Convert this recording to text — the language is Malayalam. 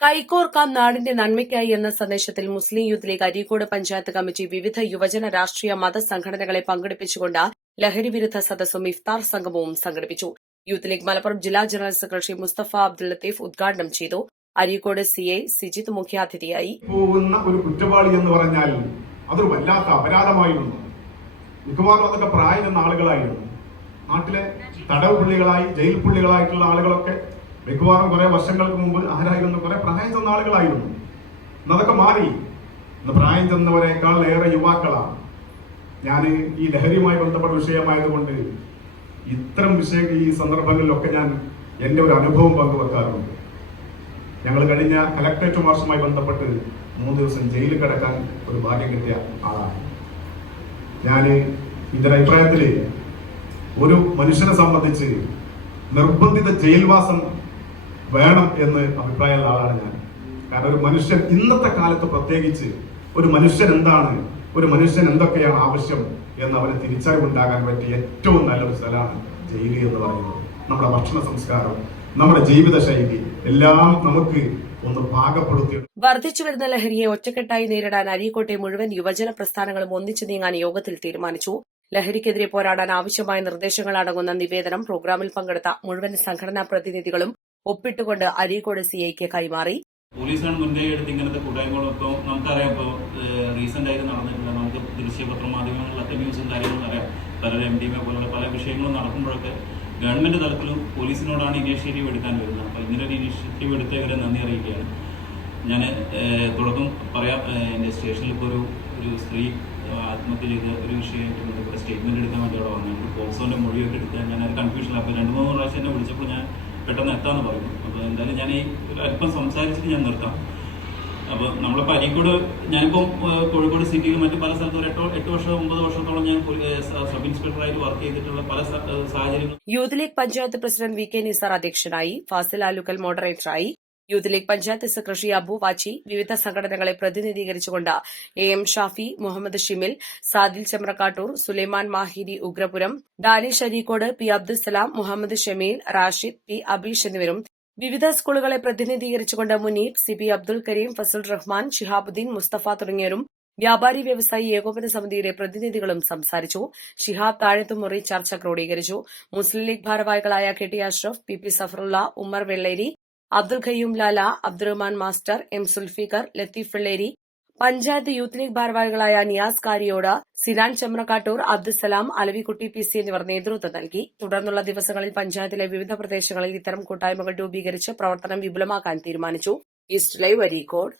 കൈകോർക്കാം നാടിന്റെ നന്മയ്ക്കായി എന്ന സന്ദേശത്തിൽ Muslim youth league Areekode panchayat committee വിവിധ യുവജന രാഷ്ട്രീയ മത സംഘടനകളെ പങ്കെടുപ്പിച്ചുകൊണ്ട് ലഹരിവിരുദ്ധ സദസ്സും ഇഫ്താർ സംഗമവും സംഘടിപ്പിച്ചു. യൂത്ത് ലീഗ് മലപ്പുറം ജില്ലാ ജനറൽ സെക്രട്ടറി മുസ്തഫ അബ്ദുൽ ലത്തീഫ് ഉദ്ഘാടനം ചെയ്തു. അരീക്കോട് സിഐ സിജിത്ത് മുഖ്യാതിഥിയായി. പോകുന്ന ഒരു കുറ്റവാളി എന്ന് പറഞ്ഞാൽ അതൊരു വല്ലാത്ത അപരാധമായിരുന്നു. മിക്കവാറും അതൊക്കെ പ്രായം ചെന്ന ആളുകളായിരുന്നു. നാട്ടിലെ തടവ് പുള്ളികളായി ജയിൽ പുള്ളികളായിട്ടുള്ള ആളുകളൊക്കെ മിക്കവാറും കുറെ വർഷങ്ങൾക്ക് മുമ്പ് ആരായിരുന്നു? കുറെ പ്രായം ചെന്ന ആളുകളായിരുന്നു. അതൊക്കെ മാറി. ഇന്ന് പ്രായം ചെന്നവരെക്കാൾ ഏറെ യുവാക്കളാണ്. ഞാൻ ഈ ലഹരിയുമായി ബന്ധപ്പെട്ട വിഷയമായതുകൊണ്ട് ഇത്തരം ഈ സന്ദർഭങ്ങളിലൊക്കെ ഞാൻ എൻ്റെ ഒരു അനുഭവം പങ്കുവെക്കാറുണ്ട്. ഞങ്ങൾ കഴിഞ്ഞ കലക്ടറേറ്റ് മാർച്ചുമായി ബന്ധപ്പെട്ട് 3 ദിവസം ജയിലിൽ കിടക്കാൻ ഒരു ഭാഗ്യം കിട്ടിയ ആളാണ് ഞാൻ. ഇതിന്റെ അഭിപ്രായത്തില് ഒരു മനുഷ്യനെ സംബന്ധിച്ച് നിർബന്ധിത ജയിൽവാസം വേണം എന്ന് അഭിപ്രായമുള്ള ആളാണ് ഞാൻ. കാരണം ഒരു മനുഷ്യൻ ഇന്നത്തെ കാലത്ത് പ്രത്യേകിച്ച് ഒരു മനുഷ്യൻ എന്താണ്, ഒരു മനുഷ്യൻ എന്തൊക്കെയാണ് ആവശ്യം എന്ന് അവന് തിരിച്ചറിവുണ്ടാകാൻ പറ്റിയ ഏറ്റവും നല്ലൊരു സ്ഥലമാണ് ജയില് എന്ന് പറയുന്നത്. നമ്മുടെ ഭക്ഷണ സംസ്കാരം, നമ്മുടെ ജീവിത ശൈലി എല്ലാം നമുക്ക് ഒന്ന് പാകപ്പെടുത്തി. വർദ്ധിച്ചുവരുന്ന ലഹരിയെ ഒറ്റക്കെട്ടായി നേരിടാൻ അരീക്കോട്ടെ മുഴുവൻ യുവജന പ്രസ്ഥാനങ്ങളും ഒന്നിച്ചു നീങ്ങാൻ യോഗത്തിൽ തീരുമാനിച്ചു. ലഹരിക്കെതിരെ പോരാടാൻ ആവശ്യമായ നിർദ്ദേശങ്ങൾ അടങ്ങുന്ന നിവേദനം പ്രോഗ്രാമിൽ പങ്കെടുത്ത മുഴുവൻ സംഘടനാ പ്രതിനിധികളും ഒപ്പിട്ടുകൊണ്ട് അരീക്കോട് സിഐക്ക് കൈമാറി. പോലീസാണ് മുൻകൈ എടുത്ത് ഇങ്ങനത്തെ കൂട്ടായ്മകളൊക്കെ നമുക്കറിയാം. ഇപ്പോൾ റീസെന്റ് ആയിട്ട് നടന്നിട്ടുള്ള നമുക്ക് ദൃശ്യപത്ര മാധ്യമങ്ങളിലൊക്കെ ന്യൂസും കാര്യങ്ങളും അറിയാം. പല MDMA പോലുള്ള പല വിഷയങ്ങളും നടക്കുമ്പോഴൊക്കെ ഗവൺമെന്റ് തലത്തിലും പോലീസിനോടാണ് ഇനീഷ്യേറ്റീവ് എടുക്കാൻ വരുന്നത്. അപ്പോൾ ഇങ്ങനൊരു ഇനീഷ്യേറ്റീവ് എടുത്തവരെ നന്ദി അറിയിക്കുകയാണ്. ഞാൻ തുടക്കം പറയാം, എൻ്റെ സ്റ്റേഷനിൽ ഇപ്പോൾ ഒരു സ്ത്രീ ആത്മഹത്യ ചെയ്ത ഒരു വിഷയമായിട്ട് ബന്ധപ്പെട്ട സ്റ്റേറ്റ്മെന്റ് എടുക്കാൻ വേണ്ടി അവിടെ വന്നു. പോക്സോന്റെ മൊഴിയൊക്കെ എടുക്കാൻ ഞാൻ ഒരു കൺഫ്യൂഷനിൽ. അപ്പോൾ 2-3 പ്രാവശ്യം എന്നെ വിളിച്ചപ്പോൾ ഞാൻ പെട്ടെന്ന് എത്താമെന്ന് പറയുന്നു. അപ്പോൾ എന്തായാലും ഞാൻ ഒരു അല്പം സംസാരിച്ചിട്ട് ഞാൻ നിർത്താം. അപ്പോൾ നമ്മളിപ്പോൾ അരീക്കോട്, ഞാനിപ്പം കോഴിക്കോട് സിറ്റിയിൽ മറ്റു പല സ്ഥലത്തും 8 വർഷം 9 വർഷത്തോളം ഞാൻ സബ് ഇൻസ്പെക്ടറായിട്ട് വർക്ക് ചെയ്തിട്ടുള്ള പല സാഹചര്യങ്ങളും. Youth league panchayat president VK Nisar അധ്യക്ഷനായി. ഫാസിൽ ആലുക്കൽ മോഡറേറ്ററായി. Youth league panchayat secretary Abu Vachi വിവിധ സംഘടനകളെ പ്രതിനിധീകരിച്ചുകൊണ്ട് AM Shafi, Muhammad Shimil, Sadil Chemrakkattur, Sulaiman Mahiri Ugrapuram, Danish Areekode, P Abdussalam, Muhammad Shameel, Rashid, P Abeesh എന്നിവരും വിവിധ സ്കൂളുകളെ പ്രതിനിധീകരിച്ചുകൊണ്ട് മുനീബ്, CP അബ്ദുൽ കരീം, ഫസൽ റഹ്മാൻ, ഷിഹാബുദ്ദീൻ, മുസ്തഫ തുടങ്ങിയവരും വ്യാപാരി വ്യവസായി ഏകോപന സമിതിയുടെ പ്രതിനിധികളും സംസാരിച്ചു. ഷിഹാബ് താഴത്തുമുറി ചർച്ച ക്രോഡീകരിച്ചു. മുസ്ലിം ലീഗ് ഭാരവാഹികളായ KT Ashraf, PP Safarulla, Ummer Velleri, Abdul Khayyum Lala, Abdurahman master, M Sulfikar, Latheef Velleri, panchayat youth league ഭാരവാഹികളായ നിയാസ് കാരിയോട്, സിനാൻ ചെമ്രക്കാട്ടൂർ, അബ്ദുസലാം, അലവിക്കുട്ടി PC എന്നിവർ നേതൃത്വം നൽകി. തുടർന്നുള്ള ദിവസങ്ങളിൽ പഞ്ചായത്തിലെ വിവിധ പ്രദേശങ്ങളിൽ ഇത്തരം കൂട്ടായ്മകൾ രൂപീകരിച്ച് പ്രവർത്തനം വിപുലമാക്കാൻ തീരുമാനിച്ചു. East live Areekode.